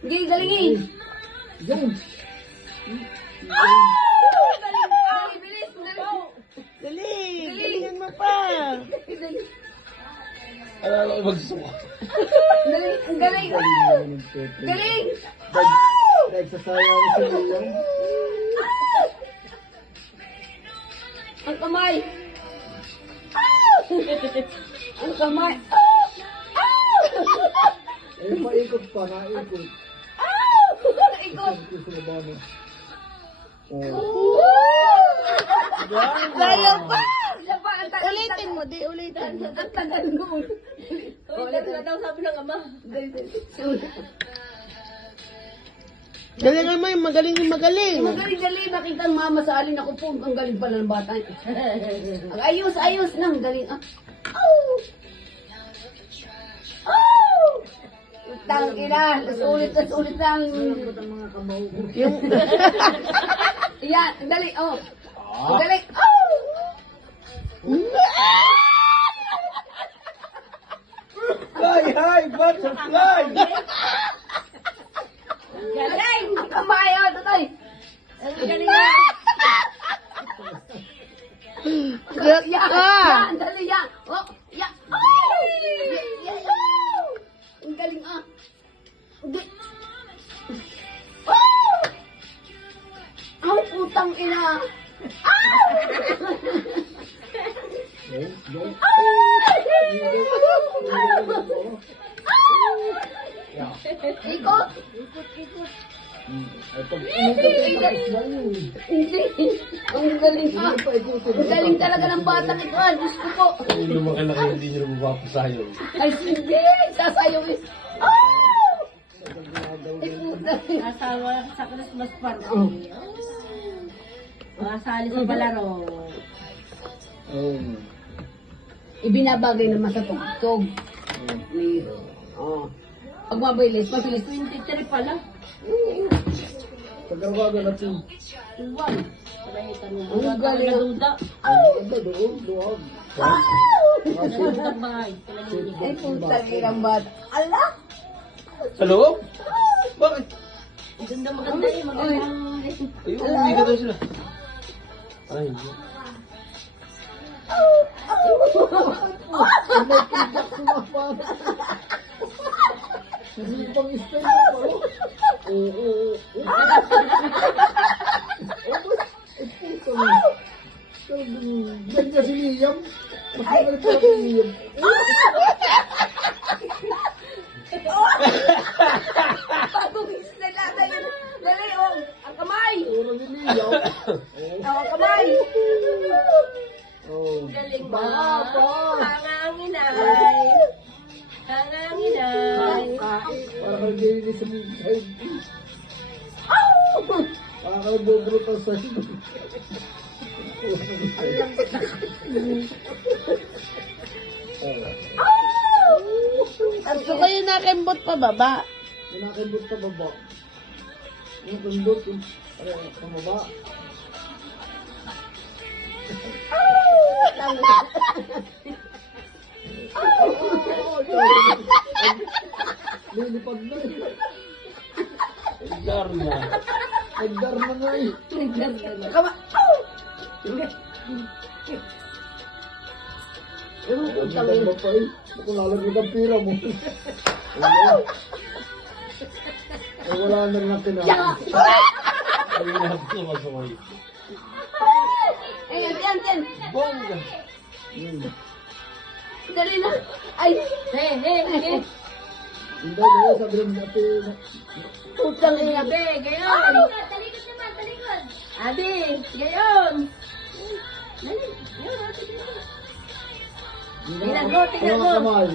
Sige, galingin. Yung. Bilis, Dali, galingan mo pa. Alala ko magsuka. Ang galing. Galing. Nagsasayang si Leon. Ang kamay. Ang kamay. Eh, maikot pa, naikot. Ikot. Ikot sa baba mo. Layo pa. Ulitin. Ulitin mo, di ulitin. Ang tagal noon. Ulit na daw sabi ng ama. Galingan mo yung magaling yung magaling. Magaling. Nakita ang mama sa alin ako po. Ang galing pala ng bata. Ang ayos lang. Galing. Tangina. Ulit lang. Mga kamao ko. Yan. Dali. Galing. Hi, butterfly! Galing. Ang kamay. Tutoy. Ang galing na. Gat ka. Yan. Dali. Yan. Yan. Ang galing Ang putang ina. Ikot. Ay, pag umikot tapos na yun. Hindi. Ang galing Ang galing talaga ng bata ito. Gusto ko. Lumaki na kayo, hindi nyo na mapapasayaw. Ay, hindi. Sasayaw is. Ay, puta. Asawa sa Christmas party. Masali sa palaro. Ibinabagay naman sa tugtog. Pag mabilis. 23 pala. Pagkawagan natin. Tuwag. Palahitan mo. Ang galing. Duda. Ang doon, luwag. Duda bahay. Ay, puta ng bata. Ala! Sa loob? Bakit? Ganda maganda eh. Magandang... Ayun, hindi ka daw sila. Ay, Hindi pang style mo pa, oh. Puta mo. Diyan ka si Liam. Masakal ka si Liam. Bagong style natin yun. Dali, ang kamay. Puro si Liam. Ang kamay. Galing ba? Baba. Hanganginay. Hanganginay. Para kang gini sa side. Para kang dobro ka side. Gusto ko yung nakembot pa baba. Nakakindot ka baba. Nakakindot yung baba. Lilipad na eh. dar na. Nagdar na nga eh. Kamay. Nagdar na pa eh. Kung lalagay ang pira mo. Ay, wala na rin natin na. Ayun na ako masaway. Yan. Bongga. Dali na. Ay. Hey. Hindi na sabi ng ate. Putang ina. Abe, gayon. Adi, gayon. Tingnan mo. Tingnan mo. Kamay.